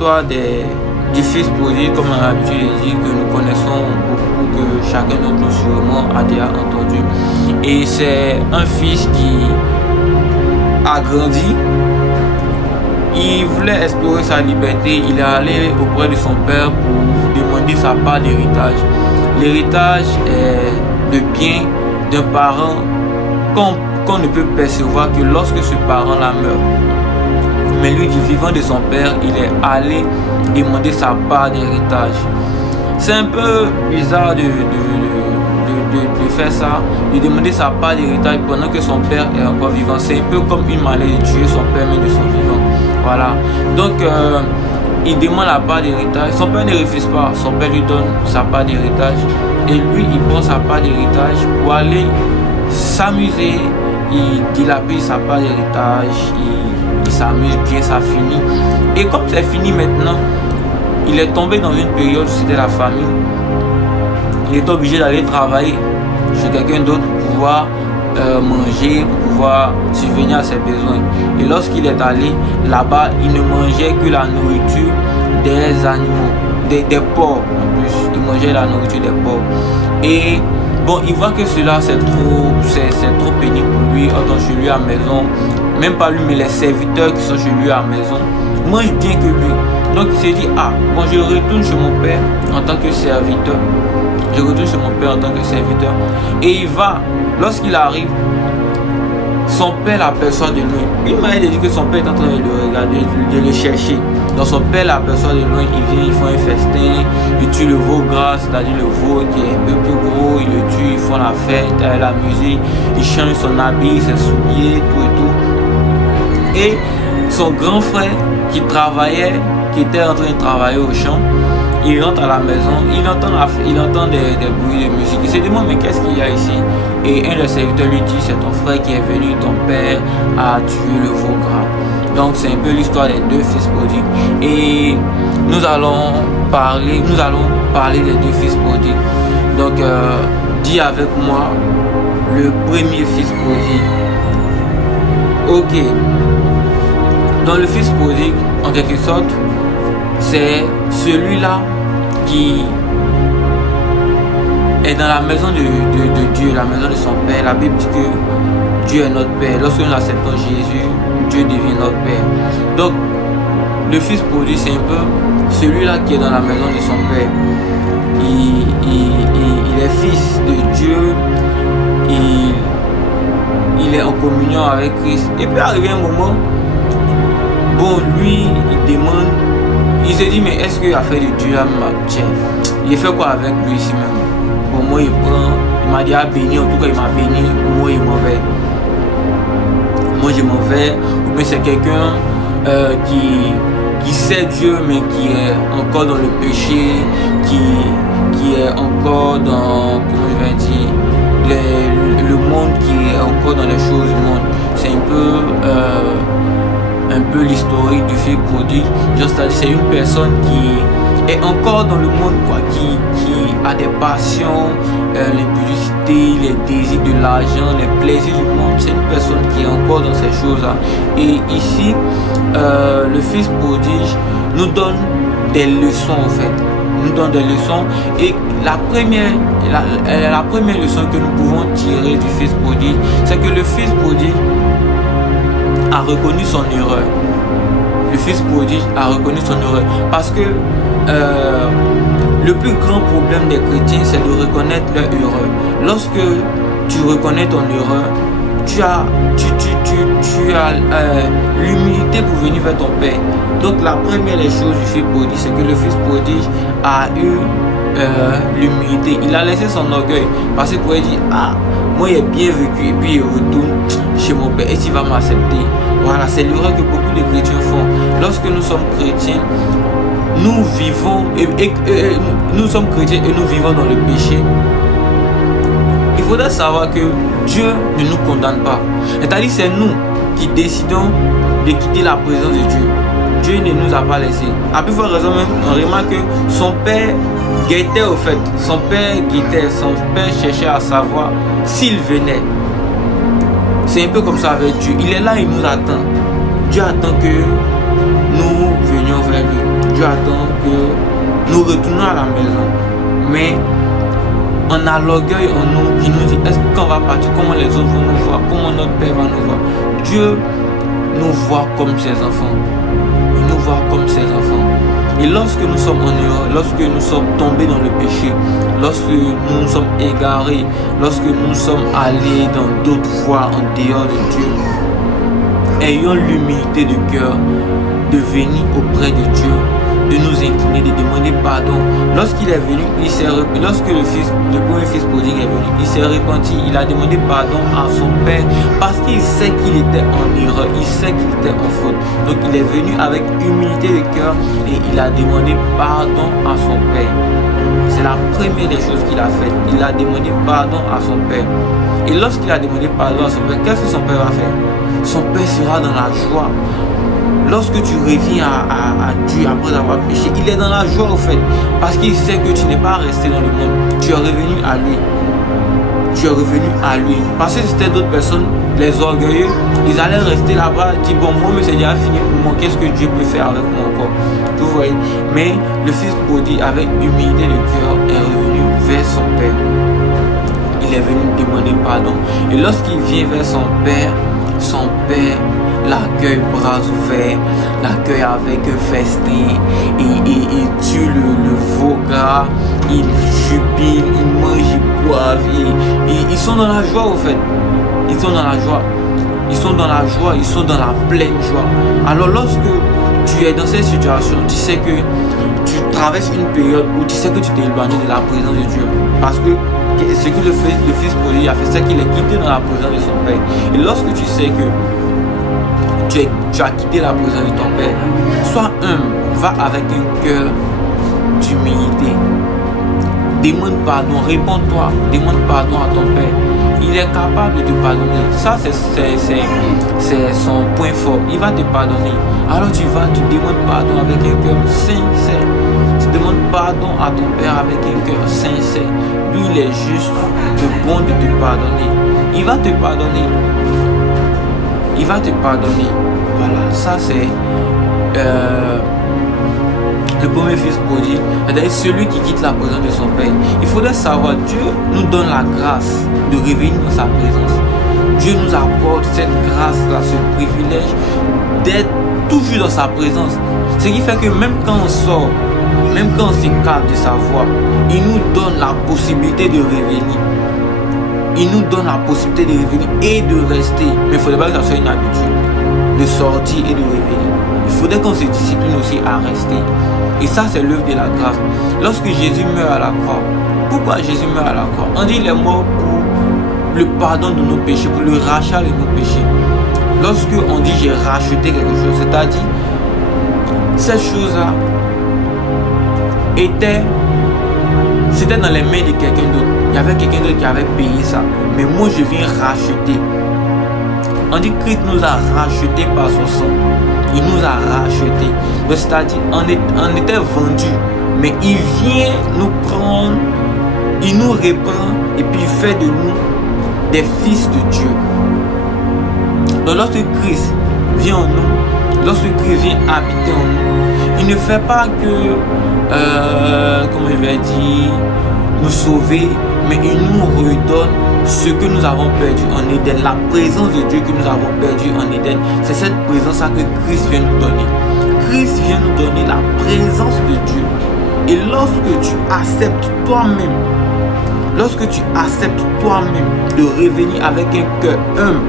L'histoire du fils prodigue, comme on a l'habitude de dire, que nous connaissons beaucoup, que chacun d'entre nous sûrement a déjà entendu. Et c'est un fils qui a grandi. Il voulait explorer sa liberté. Il est allé auprès de son père pour demander sa part d'héritage. L'héritage est le bien d'un parent qu'on ne peut percevoir que lorsque ce parent-là meurt. Mais lui, du vivant de son père, il est allé demander sa part d'héritage. C'est un peu bizarre de faire ça, de demander sa part d'héritage pendant que son père est encore vivant. C'est un peu comme une manière de tuer son père même de son vivant. Voilà. Donc, il demande la part d'héritage. Son père ne refuse pas. Son père lui donne sa part d'héritage. Et lui, il prend sa part d'héritage pour aller s'amuser. Il dilapide sa part d'héritage. Il s'amuse bien, ça finit. Et comme c'est fini maintenant, il est tombé dans une période où c'était la famine. Il est obligé d'aller travailler chez quelqu'un d'autre pour pouvoir manger, pour pouvoir subvenir à ses besoins. Et lorsqu'il est allé là-bas, il ne mangeait que la nourriture des animaux, des porcs en plus. Il mangeait la nourriture des porcs. Et bon, il voit que cela c'est trop pénible pour lui, entend chez lui à la maison. Même pas lui, mais les serviteurs qui sont chez lui à la maison mangent bien que lui. Donc il s'est dit, ah, bon, je retourne chez mon père en tant que serviteur. Je retourne chez mon père en tant que serviteur. Et il va, lorsqu'il arrive, son père l'aperçoit de loin. Une manière de dire que son père est en train de le regarder, de le chercher. Donc son père l'aperçoit de loin, il vient, ils font un festin, ils tuent le veau gras, c'est-à-dire le veau qui est un peu plus gros, ils le tuent, ils font la fête, la musique, ils changent son habit, ses souliers, tout et tout. Et son grand frère qui travaillait, qui était en train de travailler au champ, il rentre à la maison, il entend des bruits de musique. Il se demande mais qu'est-ce qu'il y a ici? Et un des serviteurs lui dit c'est ton frère qui est venu, ton père a tué le veau gras. Donc c'est un peu l'histoire des deux fils prodigues. Et nous allons parler des deux fils prodigues. Donc dis avec moi le premier fils prodigue. Ok. Dans le fils prodigue, en quelque sorte, c'est celui-là qui est dans la maison de Dieu, la maison de son Père. La Bible dit que Dieu est notre Père. Lorsque nous acceptons Jésus, Dieu devient notre Père. Donc, le fils prodigue, c'est un peu celui-là qui est dans la maison de son Père. Il est fils de Dieu. Il est en communion avec Christ. Et puis arrivé un moment, bon, lui, il demande, il se dit, mais est-ce qu'il a fait de Dieu là, tiens, il fait quoi avec lui ici même? Bon, moi, il m'a dit à bénir, en tout cas, il m'a béni, moi, il m'en vais. Moi, je m'en vais, ou bien c'est quelqu'un qui sait Dieu, mais qui est encore dans le péché, qui est encore dans, comment je vais dire, le monde, qui est encore dans les choses du monde. C'est un peu l'historique du fils prodigue. C'est-à-dire c'est une personne qui est encore dans le monde, quoi, qui a des passions, l'impudicité, les désirs de l'argent, les plaisirs du monde. C'est une personne qui est encore dans ces choses-là. Et ici, le fils prodigue nous donne des leçons en fait. Nous donne des leçons, et la première leçon que nous pouvons tirer du fils prodigue, c'est que le fils prodigue a reconnu son erreur. Le fils prodigue a reconnu son erreur, parce que le plus grand problème des chrétiens, c'est de reconnaître leur erreur. Lorsque tu reconnais ton erreur, tu as l'humilité pour venir vers ton Père. Donc la première des choses du fils prodigue, c'est que le fils prodigue a eu l'humilité. Il a laissé son orgueil, parce qu'il pourrait dire, ah, moi il est bien vécu, et puis il retourne chez mon Père, et s'il va m'accepter. Voilà, c'est l'erreur que beaucoup de chrétiens font. Lorsque nous sommes chrétiens, nous vivons, nous sommes chrétiens et nous vivons dans le péché. Il faudra savoir que Dieu ne nous condamne pas. C'est-à-dire c'est nous qui décidons de quitter la présence de Dieu. Dieu ne nous a pas laissé. À plus forte raison même, on remarque que son père guettait au fait. Son père cherchait à savoir s'il venait. C'est un peu comme ça avec Dieu. Il est là, il nous attend. Dieu attend que nous venions vers lui. Dieu attend que nous retournions à la maison. Mais on a l'orgueil en nous qui nous dit, est-ce qu'on va partir, comment les autres vont nous voir, comment notre Père va nous voir. Dieu nous voit comme ses enfants. Il nous voit comme ses enfants. Et lorsque nous sommes en erreur, lorsque nous sommes tombés dans le péché, lorsque nous nous sommes égarés, lorsque nous sommes allés dans d'autres voies en dehors de Dieu, ayons l'humilité de cœur de venir auprès de Dieu, de nous incliner, de demander pardon. Lorsqu'il est venu, lorsque le premier fils prodigue est venu, il s'est repenti, il a demandé pardon à son père parce qu'il sait qu'il était en erreur, il sait qu'il était en faute. Donc il est venu avec humilité de cœur et il a demandé pardon à son père. C'est la première des choses qu'il a faites. Il a demandé pardon à son père. Et lorsqu'il a demandé pardon à son père, qu'est-ce que son père va faire? Son père sera dans la joie. Lorsque tu reviens à Dieu après avoir péché, il est dans la joie au fait. Parce qu'il sait que tu n'es pas resté dans le monde. Tu es revenu à lui. Tu es revenu à lui. Parce que c'était d'autres personnes, les orgueilleux, ils allaient rester là-bas, dire bon, moi, mais c'est déjà fini pour moi. Qu'est-ce que Dieu peut faire avec moi encore? Vous voyez. Mais le fils prodigue, avec humilité de cœur, est revenu vers son père. Il est venu demander pardon. Et lorsqu'il vient vers son père l'accueille bras ouverts, l'accueille avec un festin, il tue le veau gras, il jubile, il mange, il boivent, ils sont dans la joie au fait. Ils sont dans la joie. Ils sont dans la joie, ils sont dans la pleine joie. Alors lorsque tu es dans cette situation, tu sais que tu traverses une période où tu sais que tu t'es éloigné de la présence de Dieu. Parce que ce que le fils prodigue a fait, c'est qu'il est quitté dans la présence de son père. Et lorsque tu sais que tu as quitté la présence de ton père, sois humble, va avec un cœur d'humilité. Demande pardon, réponds-toi, demande pardon à ton père. Il est capable de te pardonner. Ça, c'est son point fort. Il va te pardonner. Alors tu demandes pardon avec un cœur sincère. Tu demandes pardon à ton père avec un cœur sincère. Lui, il est juste le bon de te pardonner. Il va te pardonner. Il va te pardonner. Voilà, ça c'est le premier fils prodigue, c'est-à-dire celui qui quitte la présence de son père. Il faudrait savoir, Dieu nous donne la grâce de revenir dans sa présence. Dieu nous apporte cette grâce-là, ce privilège d'être toujours dans sa présence. Ce qui fait que même quand on sort, même quand on s'écarte de sa voie, il nous donne la possibilité de revenir. Il nous donne la possibilité de revenir et de rester. Mais il ne faudrait pas que ça soit une habitude de sortir et de revenir. Il faudrait qu'on se discipline aussi à rester. Et ça, c'est l'œuvre de la grâce. Lorsque Jésus meurt à la croix, pourquoi Jésus meurt à la croix? On dit qu'il est mort pour le pardon de nos péchés, pour le rachat de nos péchés. Lorsque on dit j'ai racheté quelque chose, c'est-à-dire cette chose-là c'était dans les mains de quelqu'un d'autre. Il y avait quelqu'un d'autre qui avait payé ça. Mais moi, je viens racheter. On dit que Christ nous a rachetés par son sang. Il nous a rachetés. C'est-à-dire, on était vendus. Mais il vient nous prendre, il nous reprend et puis il fait de nous des fils de Dieu. Donc lorsque Christ vient en nous, lorsque Christ vient habiter en nous, il ne fait pas que, comment je vais dire, nous sauver, mais il nous redonne ce que nous avons perdu en Éden, la présence de Dieu que nous avons perdu en Éden. C'est cette présence-là que Christ vient nous donner. Christ vient nous donner la présence de Dieu. Et lorsque tu acceptes toi-même, de revenir avec un cœur humble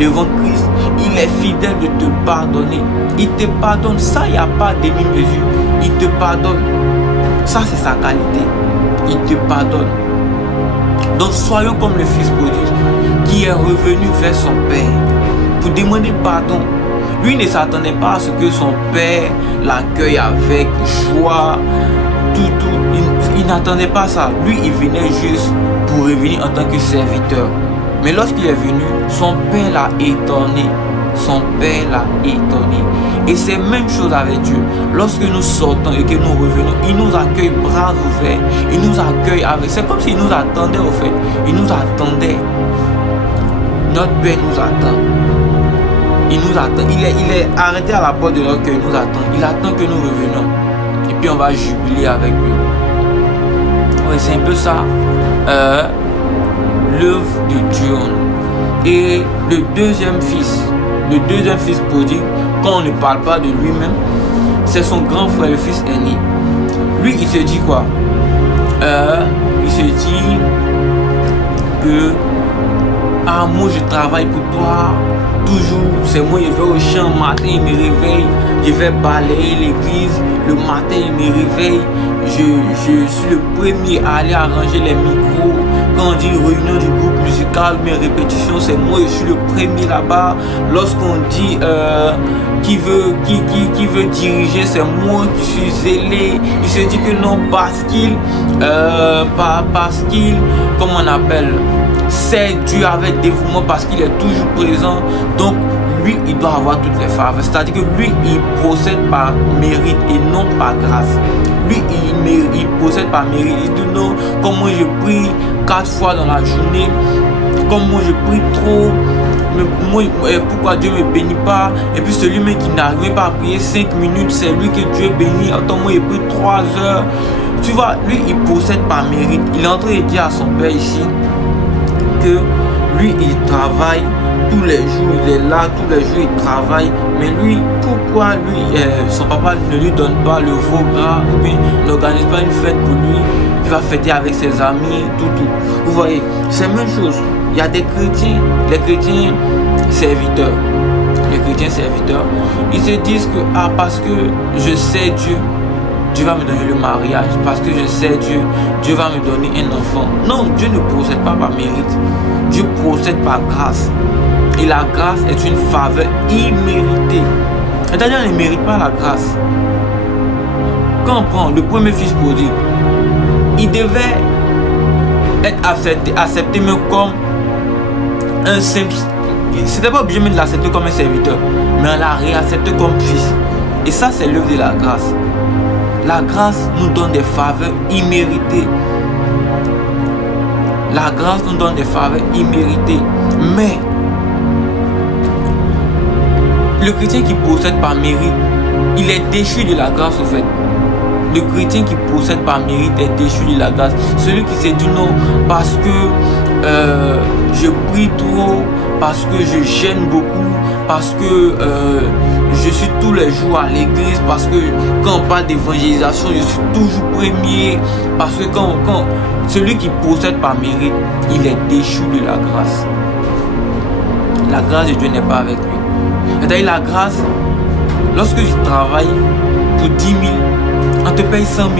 devant Christ, il est fidèle de te pardonner. Il te pardonne. Ça, il n'y a pas de demi-mesure. Il te pardonne. Ça, c'est sa qualité. Il te pardonne. Donc soyons comme le fils prodigue qui est revenu vers son père pour demander pardon. Lui ne s'attendait pas à ce que son père l'accueille avec joie, tout. Il n'attendait pas ça. Lui, il venait juste pour revenir en tant que serviteur. Mais lorsqu'il est venu, son père l'a étonné. Son père l'a étonné. Et c'est la même chose avec Dieu. Lorsque nous sortons et que nous revenons, il nous accueille bras ouverts. Il nous accueille avec... C'est comme s'il nous attendait au fait. Il nous attendait. Notre Père nous attend. Il nous attend. Il est arrêté à la porte de notre cœur. Il nous attend. Il attend que nous revenions. puis on va jubiler avec lui. Oui, c'est un peu ça, l'œuvre de Dieu. Et le deuxième fils prodigue, quand on ne parle pas de lui-même, c'est son grand frère, le fils aîné. Lui, il se dit quoi? Il se dit que moi je travaille pour toi, toujours, c'est moi, je vais au champ, le matin il me réveille, je vais balayer l'église, le matin il me réveille, je suis le premier à aller arranger les micros, quand on dit réunion du groupe musical, mes répétitions, c'est moi, je suis le premier là-bas, lorsqu'on dit qui veut diriger, c'est moi qui suis zélé, il se dit que non, parce qu'il, comment on appelle, c'est Dieu avec dévouement parce qu'il est toujours présent. Donc lui, il doit avoir toutes les faveurs. C'est-à-dire que lui, il procède par mérite et non par grâce. Lui, il procède par mérite. Il dit non, comme moi je prie 4 fois dans la journée, comme moi je prie trop, mais pourquoi Dieu ne me bénit pas? Et puis celui qui n'arrive pas à prier 5 minutes, c'est lui que Dieu bénit. Attends, moi il prie 3 heures. Tu vois, lui, il procède par mérite. Il est en train de dire à son père ici que lui il travaille tous les jours, il est là tous les jours, il travaille, mais lui, pourquoi lui, son papa ne lui donne pas le veau gras, ou bien n'organise pas une fête pour lui, il va fêter avec ses amis, tout. Vous voyez, c'est la même chose. Il y a des chrétiens, les chrétiens serviteurs, ils se disent que parce que je sais Dieu, Dieu va me donner le mariage, parce que je sais Dieu, Dieu va me donner un enfant. Non, Dieu ne procède pas par mérite. Dieu procède par grâce. Et la grâce est une faveur imméritée. C'est-à-dire qu'on ne mérite pas la grâce. Quand on prend le premier fils prodigue, il devait être accepté même comme un simple. C'était pas obligé de l'accepter comme un serviteur, mais on l'a réaccepté comme fils. Et ça, c'est l'œuvre de la grâce. La grâce nous donne des faveurs imméritées. La grâce nous donne des faveurs imméritées. Mais le chrétien qui procède par mérite, il est déchu de la grâce au fait. Le chrétien qui procède par mérite est déchu de la grâce. Celui qui s'est dit non parce que je prie trop, parce que je gêne beaucoup, parce que je suis tous les jours à l'église, parce que quand on parle d'évangélisation, je suis toujours premier, parce que quand celui qui procède par mérite, il est déchu de la grâce. La grâce de Dieu n'est pas avec lui. C'est-à-dire la grâce, lorsque tu travailles pour 10 000, on te paye 100 000.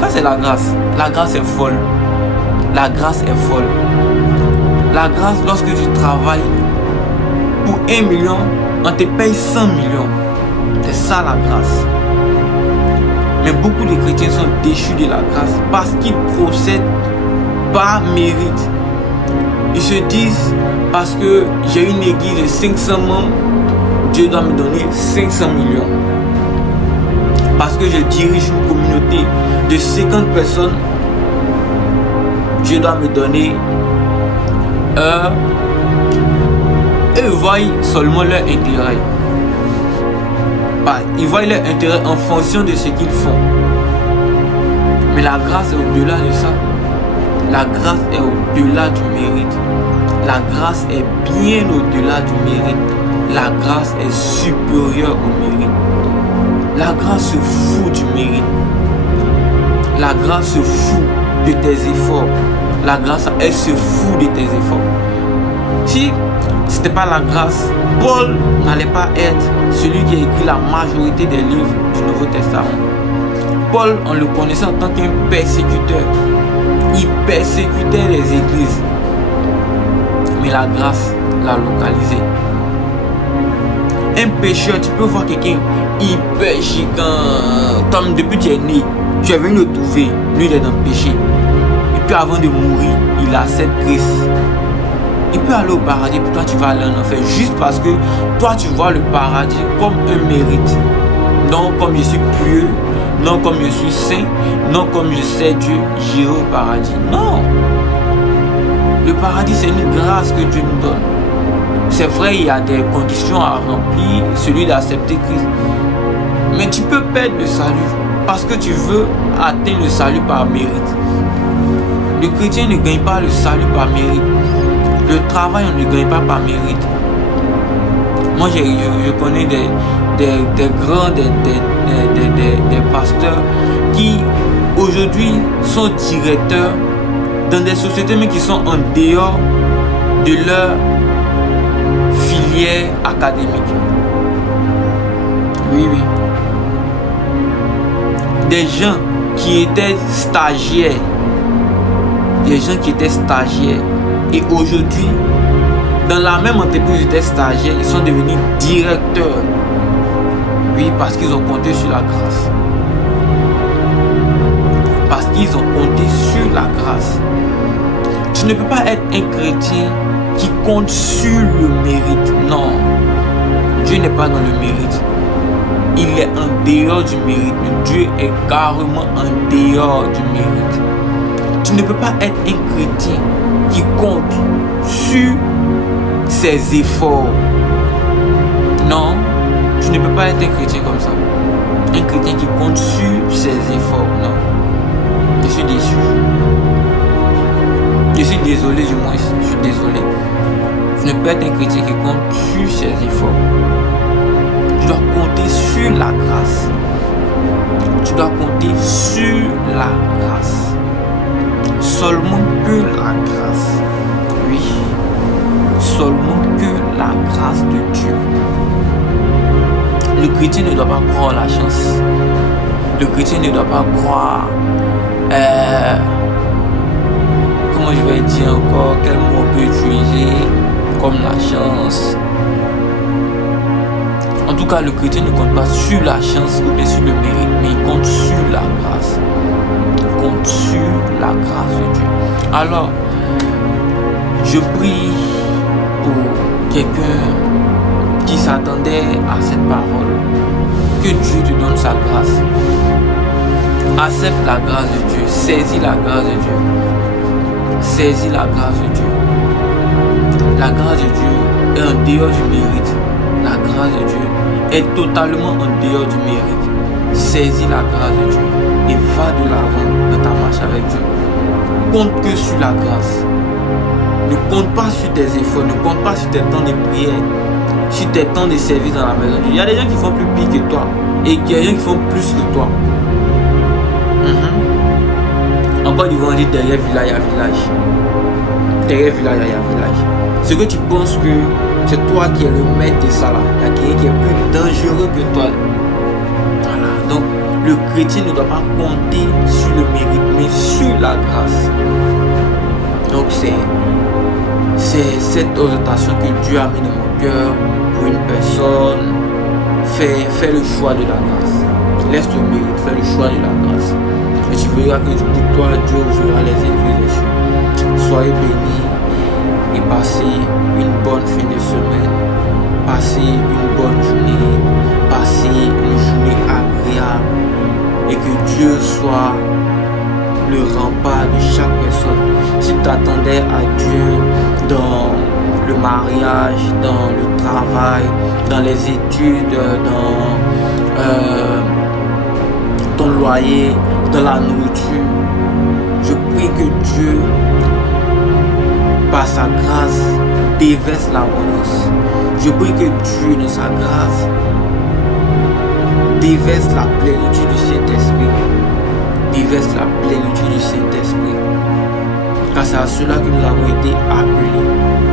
Ça c'est la grâce. La grâce est folle. La grâce est folle. La grâce, lorsque tu travailles pour 1 million, on te paye 100 millions. C'est ça la grâce. Mais beaucoup de chrétiens sont déchus de la grâce parce qu'ils procèdent par mérite. Ils se disent, parce que j'ai une église de 500 membres, Dieu doit me donner 500 millions. Parce que je dirige une communauté de 50 personnes, Dieu doit me donner et ils voient seulement leur intérêt. Ils voient leur intérêt en fonction de ce qu'ils font. Mais la grâce est au-delà de ça. La grâce est au-delà du mérite. La grâce est bien au-delà du mérite. La grâce est supérieure au mérite. La grâce se fout du mérite. La grâce se fout de tes efforts. La grâce, elle se fout de tes efforts. Si ce n'était pas la grâce, Paul n'allait pas être celui qui a écrit la majorité des livres du Nouveau Testament. Paul, on le connaissait en tant qu'un persécuteur. Il persécutait les églises. Mais la grâce l'a localisé. Un pécheur, tu peux voir quelqu'un, il pêche comme depuis que tu es né, tu es venu le trouver, lui il est dans le péché. Et puis avant de mourir, il accepte Christ. Il peut aller au paradis, puis toi tu vas aller en enfer juste parce que toi tu vois le paradis comme un mérite. Non comme je suis pieux, non comme je suis saint, non comme je sais Dieu, j'irai au paradis. Non. Le paradis c'est une grâce que Dieu nous donne. C'est vrai, il y a des conditions à remplir, celui d'accepter Christ. Mais tu peux perdre le salut. parce que tu veux atteindre le salut par mérite. Le chrétien ne gagne pas le salut par mérite. Le travail, on ne le gagne pas par mérite. Moi, je connais des grands, des pasteurs qui aujourd'hui sont directeurs dans des sociétés mais qui sont en dehors de leur filière académique. Oui. Des gens qui étaient stagiaires, et aujourd'hui, dans la même entreprise des stagiaires, ils sont devenus directeurs. Oui, parce qu'ils ont compté sur la grâce. Parce qu'ils ont compté sur la grâce. Tu ne peux pas être un chrétien qui compte sur le mérite. Non. Dieu n'est pas dans le mérite. Il est en dehors du mérite. Dieu est carrément en dehors du mérite. Tu ne peux pas être un chrétien qui compte sur ses efforts. Non, tu ne peux pas être un chrétien comme ça. Un chrétien qui compte sur ses efforts. Non. Je suis déçu. Je suis désolé du moins. Je suis désolé. Tu ne peux pas être un chrétien qui compte sur ses efforts. Tu dois compter sur la grâce. Tu dois compter sur la grâce. Seulement que la grâce. Oui. Seulement que la grâce de Dieu. Le chrétien ne doit pas croire la chance. Le chrétien ne doit pas croire... comment je vais dire encore? Quel mot on peut utiliser comme la chance? En tout cas, le chrétien ne compte pas sur la chance ou bien sur le mérite, mais il compte sur la grâce. Il compte sur la grâce de Dieu. Alors, je prie pour quelqu'un qui s'attendait à cette parole. Que Dieu te donne sa grâce. Accepte la grâce de Dieu. Saisis la grâce de Dieu. Saisis la grâce de Dieu. La grâce de Dieu est en dehors du mérite. La grâce de Dieu est totalement en dehors du mérite. Saisis la grâce de Dieu et va de l'avant dans ta marche avec Dieu. Compte que sur la grâce. Ne compte pas sur tes efforts, ne compte pas sur tes temps de prière, sur tes temps de service dans la maison de Dieu. Il y a des gens qui font plus pire que toi et il y a des gens qui font plus que toi. Encore ils vont dire derrière village, il y a village. Derrière village, il y a village. Ce que tu penses que c'est toi qui es le maître de ça là. Il y a quelqu'un qui est plus dangereux que toi. Voilà. Donc le chrétien ne doit pas compter sur le mérite, mais sur la grâce. Donc c'est cette exhortation que Dieu a mis dans mon cœur pour une personne. Fais le choix de la grâce. Laisse le mérite, fais le choix de la grâce. Et tu verras que pour toi, Dieu ouvrira les églises des cieux. Soyez bénis et passez une bonne fin de semaine. Passez une bonne journée. Passez une journée agréable. Et que Dieu soit le rempart de chaque personne. Si tu t'attendais à Dieu dans le mariage, dans le travail, dans les études, dans ton loyer, dans la nourriture, je prie que Dieu, par sa grâce, déverse l'abondance. Je prie que Dieu, dans sa grâce, déverse la plénitude du Saint-Esprit. Déverse la plénitude du Saint-Esprit. Car c'est à cela que nous avons été appelés,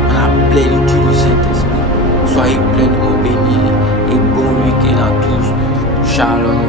à la plénitude du Saint-Esprit. Soyez pleinement bénis et bon week-end à tous. Shalom.